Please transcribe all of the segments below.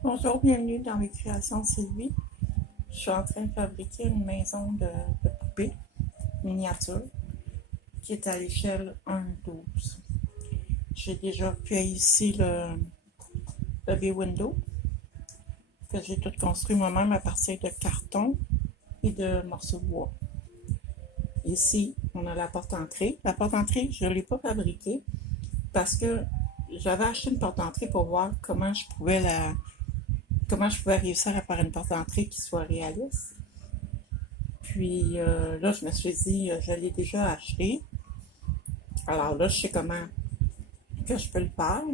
Bonjour, bienvenue dans les créations de Sylvie. Je suis en train de fabriquer une maison de poupée miniature qui est à l'échelle 1:12. J'ai déjà fait ici le B-window que j'ai tout construit moi-même à partir de carton et de morceaux de bois. Ici, on a la porte-entrée. La porte-entrée, je ne l'ai pas fabriquée parce que j'avais acheté une porte-entrée pour voir comment je pouvais réussir à faire une porte-entrée qui soit réaliste. Puis là, je me suis dit, je l'ai déjà acheté. Alors là, je sais comment que je peux le faire.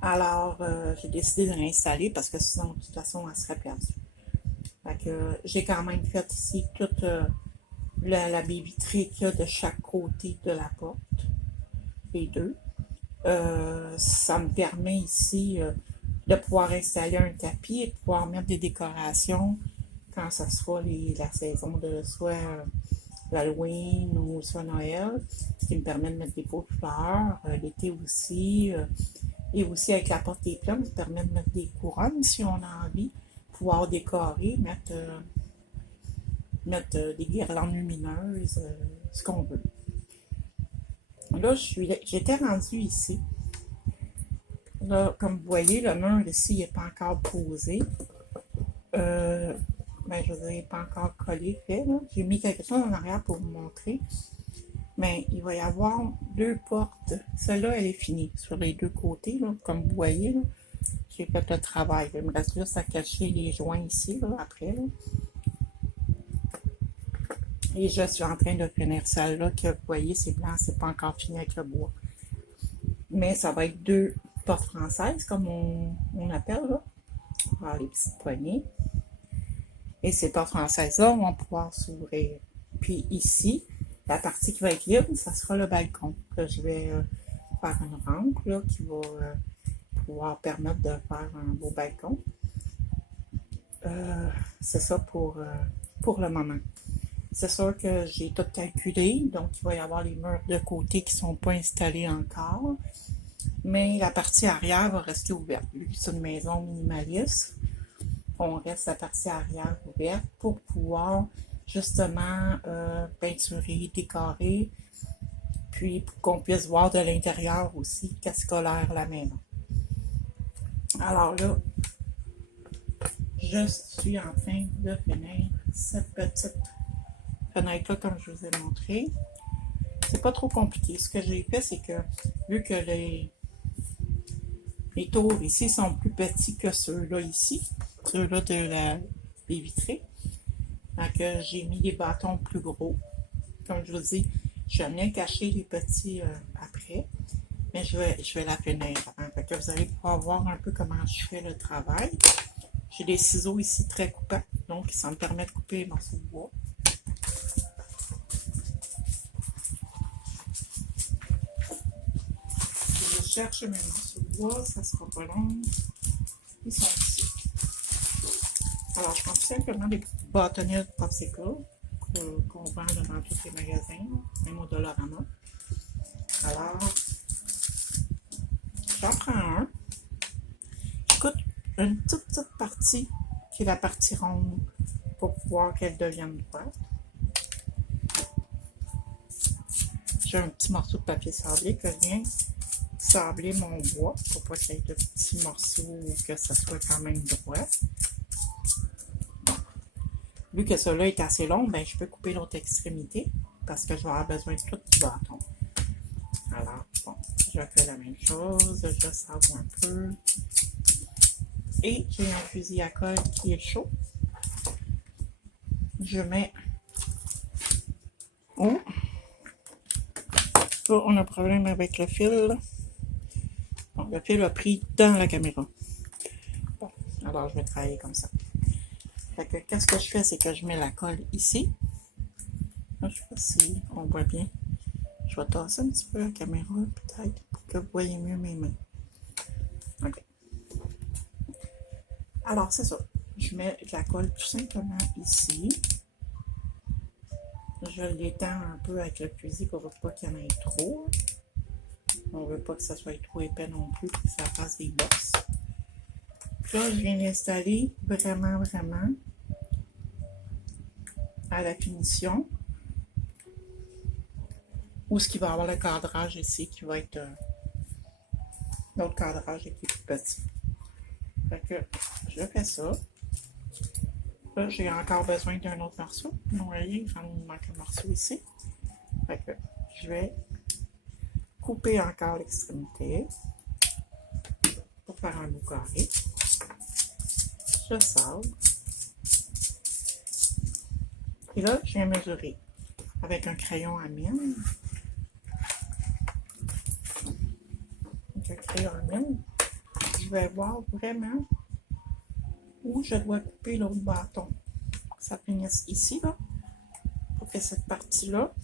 Alors, j'ai décidé de l'installer parce que sinon, de toute façon, elle serait perdue. Fait que j'ai quand même fait ici toute la baie vitrée qu'il y a de chaque côté de la porte, les deux. Ça me permet ici de pouvoir installer un tapis et de pouvoir mettre des décorations quand ce sera la saison de soit l'Halloween ou soit Noël, ce qui me permet de mettre des pots de fleurs, l'été aussi, et aussi avec la porte des plumes, ça permet de mettre des couronnes si on a envie, pouvoir décorer, mettre des guirlandes lumineuses, ce qu'on veut. Là, j'étais rendue ici. Là, comme vous voyez, le mur ici n'est pas encore posé. Je veux dire, pas encore collé, fait. J'ai mis quelque chose en arrière pour vous montrer. Mais il va y avoir deux portes. Celle-là, elle est finie sur les deux côtés, là, comme vous voyez. J'ai fait le travail. Il me reste juste à cacher les joints ici, là, après. Là. Et je suis en train de finir celle-là, que vous voyez, c'est blanc, c'est pas encore fini avec le bois. Mais ça va être deux portes françaises, comme on appelle, là. Alors, les petites poignées. Et ces portes françaises-là vont pouvoir s'ouvrir. Puis ici, la partie qui va être libre, ça sera le balcon. Là, je vais faire une rampe là, qui va pouvoir permettre de faire un beau balcon. C'est ça pour le moment. C'est sûr que j'ai tout calculé, donc il va y avoir les murs de côté qui ne sont pas installés encore. Mais la partie arrière va rester ouverte. Vu que c'est une maison minimaliste, on reste la partie arrière ouverte pour pouvoir justement peinturer, décorer, puis pour qu'on puisse voir de l'intérieur aussi qu'est-ce qu'a l'air la maison. Alors là, je suis en train de finir cette petite fenêtre-là comme je vous ai montré. C'est pas trop compliqué. Ce que j'ai fait, c'est que vu que les tours ici sont plus petits que ceux-là ici, ceux-là de la baie vitrée, donc j'ai mis des bâtons plus gros. Comme je vous dis, je venais cacher les petits après, mais je vais la finir. Fait que vous allez pouvoir voir un peu comment je fais le travail. J'ai des ciseaux ici très coupants, donc ça me permet de couper les morceaux de bois. Je cherche mes morceaux de bois, ça sera pas long. Ils sont ici. Alors, je prends tout simplement des petits bâtonnets de popsicle qu'on vend dans tous les magasins, même au Dollarama. Alors, j'en prends un. J'écoute une petite partie qui est la partie ronde pour pouvoir qu'elle devienne droite. J'ai un petit morceau de papier sablé que je viens sabler mon bois pour pas qu'il y ait de petits morceaux que ça soit quand même droit. Vu que celui-là est assez long, ben, je peux couper l'autre extrémité parce que je vais avoir besoin de tout du bâton. Alors, bon, je fais la même chose, je sable un peu. Et j'ai un fusil à colle qui est chaud. Je mets... Oh! Là, on a un problème avec le fil. Bon, le fil a pris dans la caméra. Bon, alors je vais travailler comme ça. Fait que, qu'est-ce que je fais, c'est que je mets la colle ici. Là, je sais pas si on voit bien. Je vais tasser un petit peu la caméra, peut-être, pour que vous voyez mieux mes mains. OK. Alors, c'est ça. Je mets de la colle tout simplement ici. Je l'étends un peu avec le fusil pour pas qu'il y en ait trop. On veut pas que ça soit trop épais non plus, que ça fasse des bosses. Là, je viens d'installer vraiment à la finition. Où ce qui va avoir le cadrage ici qui va être l'autre cadrage qui est plus petit. Fait que je fais ça. Là, j'ai encore besoin d'un autre morceau. Vous voyez, il me manque un morceau ici. Fait que je vais couper encore l'extrémité pour faire un bout carré. Je sabre. Et là, je viens mesurer avec un crayon à mine. Avec un crayon à mine, je vais voir vraiment où je dois couper l'autre bâton. Ça finisse ici, là, pour que cette partie-là,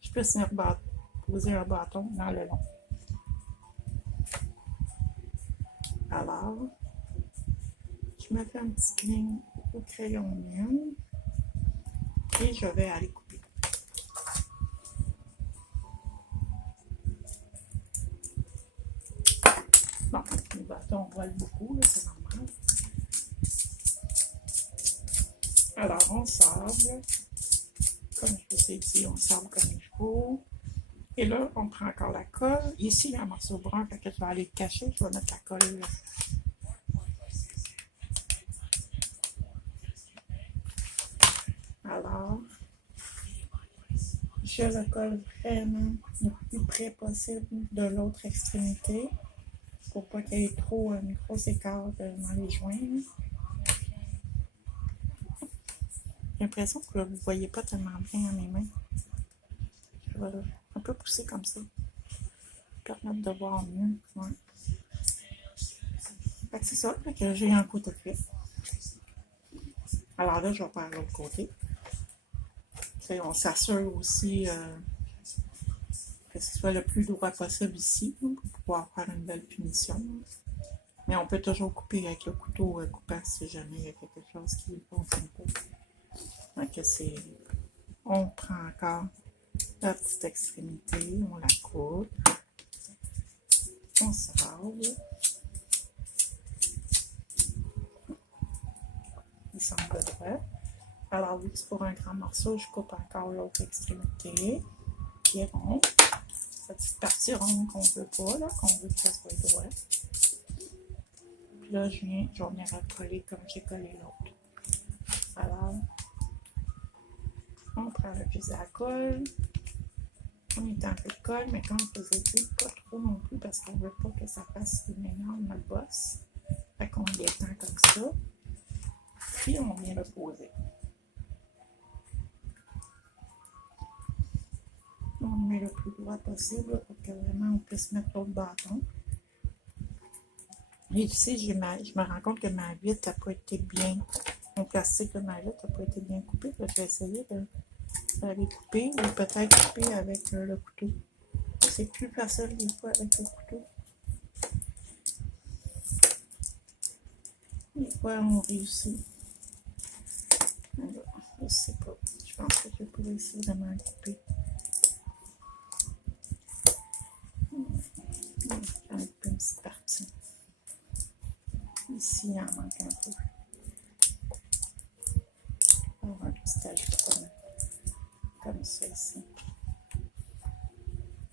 je puisse venir poser un bâton dans le long. Alors, je me fais une petite ligne au crayon mine et je vais aller couper. Bon, les bâtons volent beaucoup, c'est normal. Alors, on sable. Comme je vous ai dit, on sable comme il faut. Et là, on prend encore la colle. Ici, il y a un morceau brun, fait que je vais aller le cacher. Je vais mettre la colle là. Alors, je le colle vraiment le plus près possible de l'autre extrémité pour pas qu'il y ait trop un gros écart dans les joints. J'ai l'impression que vous ne voyez pas tellement bien à mes mains. Je vais un peu pousser comme ça. Permettre de voir mieux. Ouais. Fait que c'est ça, fait que j'ai un côté fait. Alors là, je vais faire l'autre côté. T'sais, on s'assure aussi que ce soit le plus droit possible ici pour pouvoir faire une belle finition. Mais on peut toujours couper avec le couteau coupant si jamais il y a quelque chose qui ne fonctionne pas. Donc c'est, on prend encore la petite extrémité, on la coupe, on sable. Il semble droit. Alors vu que c'est pour un grand morceau, je coupe encore l'autre extrémité qui est ronde. Cette petite partie ronde qu'on ne veut pas, là, qu'on veut que ça soit droit. Puis là, je vais venir recoller comme j'ai collé l'autre. Alors, on prend le fusil à colle. On met un peu de colle, mais comme je vous ai dit, pas trop non plus parce qu'on ne veut pas que ça fasse une énorme bosse. Fait qu'on l'étend comme ça. Puis on vient le poser. On le met le plus droit possible pour que vraiment on puisse mettre l'autre bâton. Et ici, je me rends compte que ma vitre n'a pas été bien, mon plastique de ma vitre n'a pas été bien coupé. Je vais essayer de les couper ou peut-être couper avec le couteau. C'est plus facile des fois avec le couteau. Des fois, on réussit. Alors, je sais pas. Je pense que je peux essayer de m'en couper. Avec une petite partie. Ici, il en manque un peu. On va un petit ajout comme ça ici.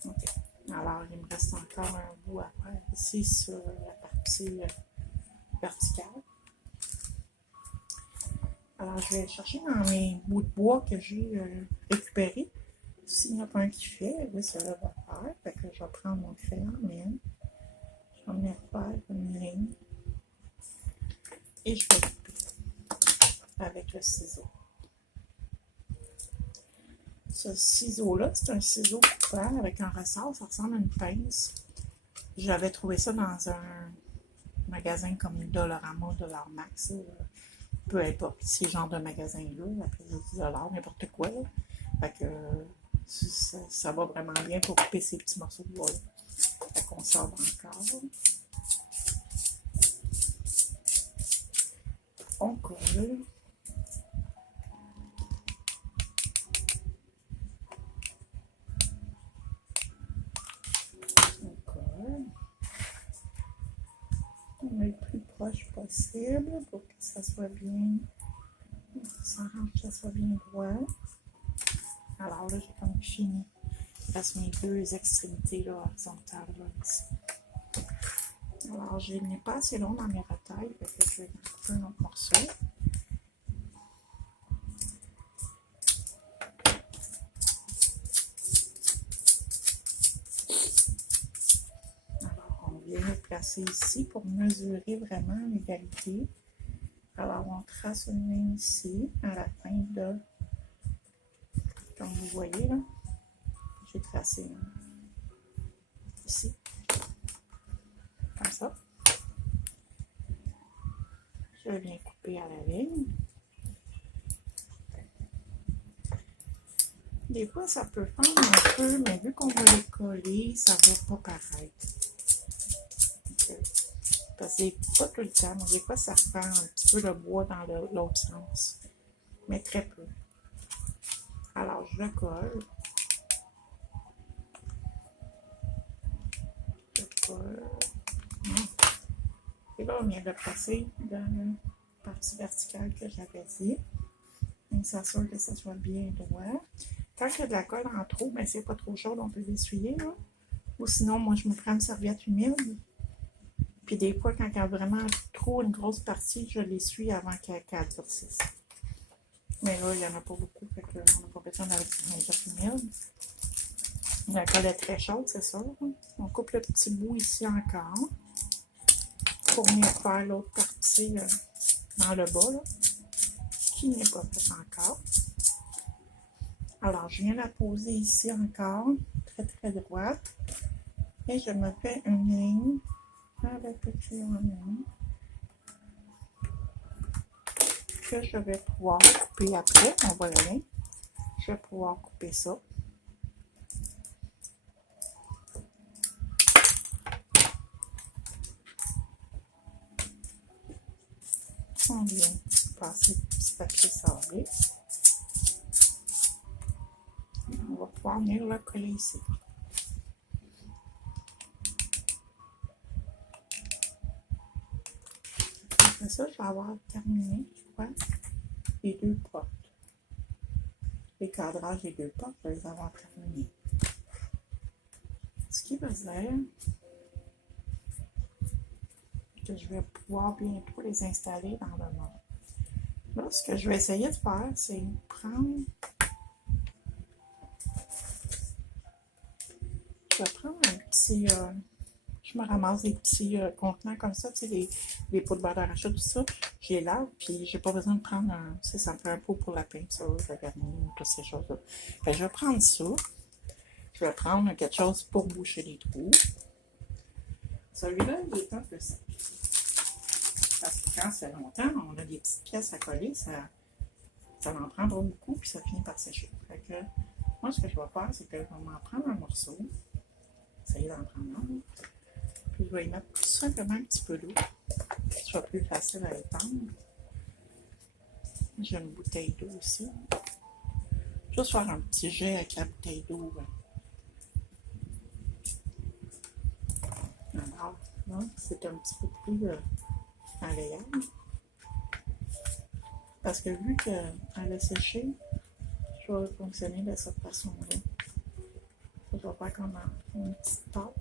Ok. Alors, il me reste encore un bout à faire ici sur la partie verticale. Alors, je vais chercher dans mes bouts de bois que j'ai récupérés. S'il n'y en a pas un qui fait, oui, ça va faire. Fait que je vais prendre mon crayon mine. Je vais venir faire une ligne. Et je vais couper avec le ciseau. Ce ciseau-là, c'est un ciseau coupant avec un ressort. Ça ressemble à une pince. J'avais trouvé ça dans un magasin comme Dollarama, Dollarmax. Peu importe, ces genres de magasins-là, après 10$, n'importe quoi. Là. Fait que ça va vraiment bien pour couper ces petits morceaux de bois. Fait qu'on sort encore. On colle. On colle. On met le plus proche proche possible pour que ça soit bien, que ça soit bien droit. Alors là, j'ai comme fini. Il reste mes deux extrémités là, horizontales là, ici. Alors, je n'ai pas assez long dans mes retailles, donc je vais couper un autre morceau. Alors, on vient le placer ici pour mesurer vraiment l'égalité. Alors, on trace une ligne ici, à la fin de, comme vous voyez là, j'ai tracé ici, comme ça. Je viens couper à la ligne. Des fois, ça peut fendre un peu, mais vu qu'on va le coller, ça ne va pas paraître. Parce que pas tout le temps, mais des fois, ça fend un petit peu le bois dans l'autre sens, mais très peu. Alors, je le colle. Je colle. Et là, on vient de passer dans la partie verticale que j'avais dit. On s'assure que ça soit bien droit. Quand il y a de la colle en trop, mais c'est pas trop chaud, on peut l'essuyer. Ou sinon, moi, je me prends une serviette humide. Puis des fois, quand il y a vraiment trop une grosse partie, je l'essuie avant qu'elle durcisse. Mais là, il n'y en a pas beaucoup, fait qu'on n'a pas besoin d'avoir une serviette humide. La colle est très chaude, c'est sûr. On coupe le petit bout ici encore pour venir faire l'autre partie dans le bas, là, qui n'est pas faite encore. Alors, je viens la poser ici encore, très très droite. Et je me fais une ligne avec le crayon à main que je vais pouvoir couper après. On va aller. Je vais pouvoir couper ça. On vient passer le petit papier sablé. On va pouvoir venir le coller ici. Après ça, je vais avoir terminé, je crois, les deux portes. Les cadrages des deux portes, je vais les avoir terminés. Ce qui veut dire que je vais pouvoir bientôt les installer dans le mur. Là, ce que je vais essayer de faire, c'est prendre... Je vais prendre un petit... je me ramasse des petits contenants comme ça, tu sais, les pots de beurre d'arachide, tout ça. Je les lave, puis j'ai pas besoin de prendre un... Tu sais, ça me fait un pot pour la peinture, la garnie, toutes ces choses-là. Fait que je vais prendre ça. Je vais prendre quelque chose pour boucher les trous. Celui-là, il est un peu sec. Parce que quand c'est longtemps, on a des petites pièces à coller, ça en prendra beaucoup, puis ça finit par sécher. Fait que moi, ce que je vais faire, c'est que je vais m'en prendre un morceau. Essayer d'en prendre un. Puis je vais y mettre tout simplement un petit peu d'eau, pour que ce soit plus facile à étendre. J'ai une bouteille d'eau aussi. Juste faire un petit jet avec la bouteille d'eau. Alors, là, c'est un petit peu plus agréable. Parce que vu qu'elle a séché, je vais fonctionner de cette façon-là. Je vais faire comme une petite pâte.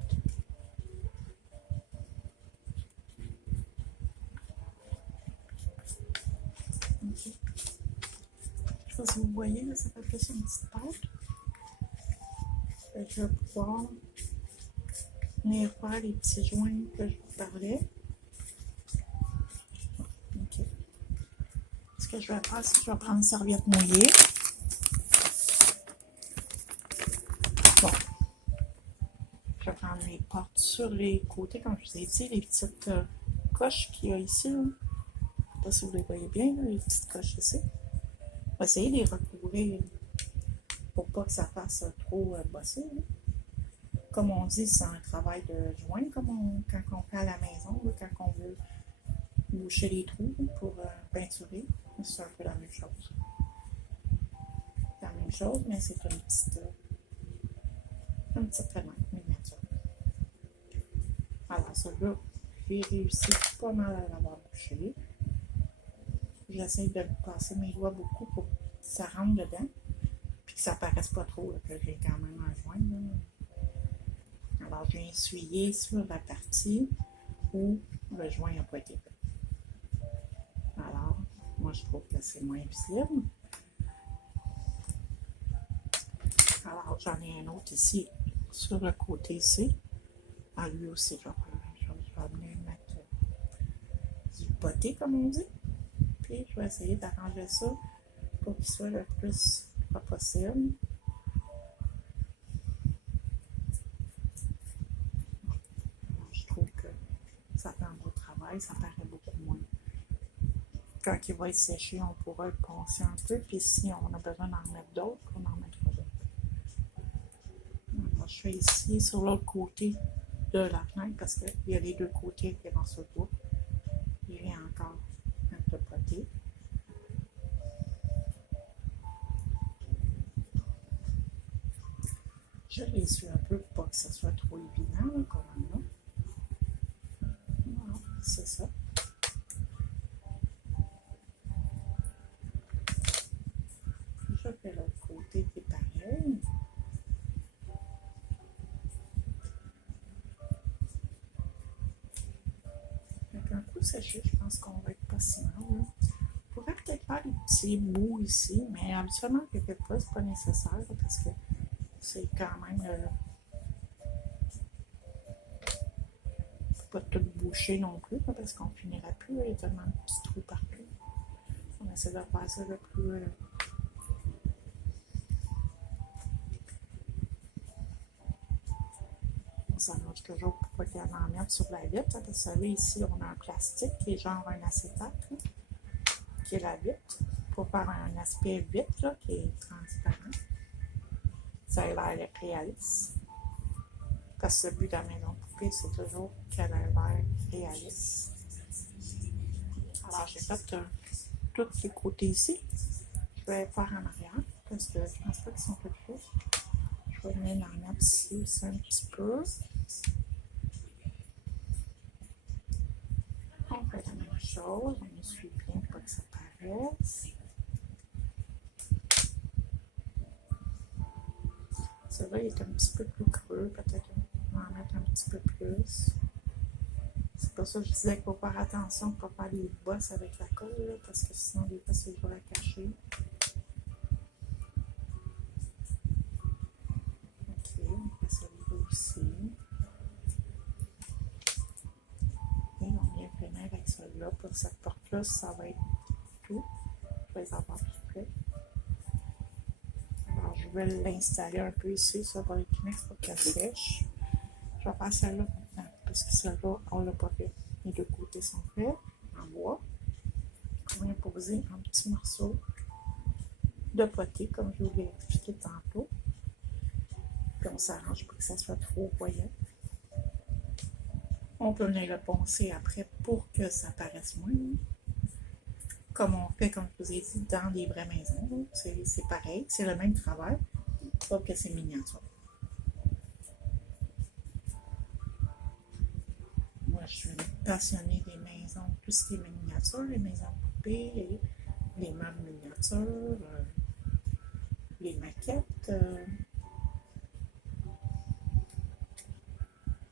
Okay. Je sais pas si vous voyez, là, ça fait plus une petite pâte. Fait que je vais pouvoir venir faire les petits joints que je vous parlais. Okay. Ce que je vais faire, c'est que je vais prendre une serviette mouillée. Bon. Je vais prendre les portes sur les côtés, comme je vous ai dit, les petites coches qu'il y a ici. Là. Je ne sais pas si vous les voyez bien, là, les petites coches ici. On va essayer de les recouvrir pour pas que ça fasse trop bossé. Là. Comme on dit, c'est un travail de joint, comme quand on fait à la maison, là, quand on veut boucher les trous pour peinturer. C'est un peu la même chose. La même chose, mais c'est une petite fenêtre miniature. Alors, celui-là, j'ai réussi pas mal à l'avoir bouché. J'essaie de passer mes doigts beaucoup pour que ça rentre dedans, puis que ça paraisse pas trop, là, que j'ai quand même un joint. Là. Alors, j'ai essuyé sur la partie où le joint n'a pas été fait. Alors, moi, je trouve que c'est moins visible. Alors, j'en ai un autre ici, sur le côté ici. Ah, lui aussi, je vais faire la même chose. Je vais venir mettre du poté, comme on dit. Puis, je vais essayer d'arranger ça pour qu'il soit le plus pas possible. Alors, je trouve que ça fait un beau travail, ça paraît beaucoup moins. Quand il va être séché, on pourra le poncer un peu, puis si on a besoin d'en mettre d'autres, on en mettra d'autres. Alors, je fais ici sur l'autre côté de la fenêtre parce qu'il y a les deux côtés qui vont sur le bout. Je viens encore mettre le poté. Je l'essuie un peu pour pas que ce soit trop évident, là, comme là. Voilà, c'est ça. Je fais l'autre côté qui est pareil. Avec un coup séché, je pense qu'on va être pas si mal. Là. Je pourrais peut-être faire des petits bouts ici, mais habituellement, quelquefois, c'est pas nécessaire parce que c'est quand même pas tout boucher non plus parce qu'on finirait plus, il y a tellement de petits trous partout. On essaie de faire ça le plus on s'arrange toujours pour pas qu'il y en mette sur la vitre. Parce que vous savez, ici, on a un plastique qui est genre un acétate, là, qui est la vitre, pour faire un aspect vitre là, qui est transparent. Ça a l'air réaliste. Parce que le but de la maison poupée, c'est toujours qu'elle ait l'air réaliste. Alors, j'ai fait tous ces côtés ici. Je vais faire en arrière, parce que je pense pas qu'ils sont tous faits. Je vais venir en mettre ici aussi un petit peu. On fait la même chose, on essuie bien pour que ça paraisse. Celui-là est un petit peu plus creux, peut-être on va en mettre un petit peu plus. C'est pour ça que je disais qu'il faut faire attention pour ne pas faire des bosses avec la colle, là, parce que sinon des fois c'est dur à cacher. Ok, on fait celui-là aussi. Et on vient finir avec celui-là. Pour cette porte-là, ça va être tout. Je vais les avoir tout près. Alors, je vais l'installer un peu ici sur le Kleenex pour qu'elle sèche. Je vais faire celle-là maintenant, parce que celle-là, on ne l'a pas fait. Les deux côtés sont faits en bois. On vient poser un petit morceau de poté, comme je vous l'ai expliqué tantôt. Puis on s'arrange pour que ça soit trop voyant. On peut venir le poncer après pour que ça paraisse moins. Comme on fait, comme je vous ai dit, dans les vraies maisons. C'est pareil, c'est le même travail, sauf que c'est miniature. Moi, je suis passionnée des maisons, tout ce qui est miniature, les maisons poupées, les meubles miniatures, les maquettes,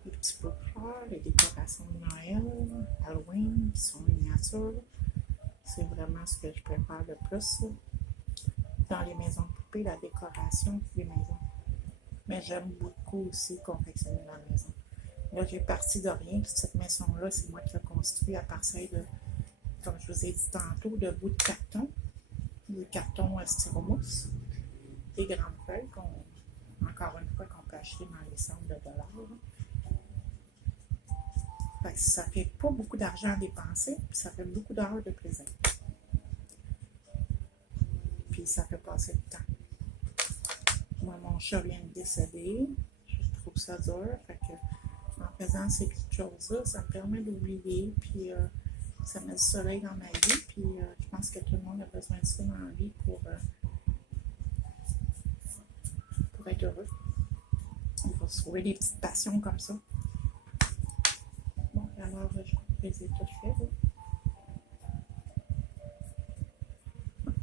les petits pots de fleurs, les décorations de Noël, Halloween, qui sont miniatures. C'est vraiment ce que je préfère le plus dans les maisons poupées, la décoration des maisons. Mais j'aime beaucoup aussi confectionner la maison. Là, j'ai parti de rien. Toute cette maison-là, c'est moi qui l'ai construite à partir de, comme je vous ai dit tantôt, de bouts de carton, du carton styromousse, des grandes feuilles encore une fois, qu'on peut acheter dans les centres de dollars. Fait que ça fait pas beaucoup d'argent à dépenser, puis ça fait beaucoup d'heures de plaisir. Puis ça fait passer le temps. Moi, mon chat vient de décéder. Je trouve ça dur. Fait que, en faisant ces petites choses-là, ça me permet d'oublier. Puis ça met du soleil dans ma vie. Puis je pense que tout le monde a besoin de ça dans la vie pour être heureux. Il faut se trouver des petites passions comme ça. Bon, Alors, je crois que je les ai toutes faites.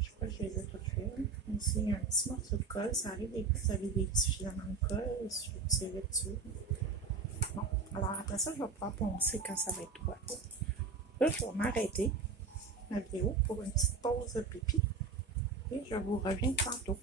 Je crois que je les ai toutes faites. Ici, il y a un petit morceau de colle. Ça arrive des fois, vous avez des petits filaments de colle. Il suffit de tirer dessus. Bon, alors après ça, je vais pouvoir poncer quand ça va être droit. Là, je vais m'arrêter la vidéo pour une petite pause de pipi. Et je vous reviens tantôt.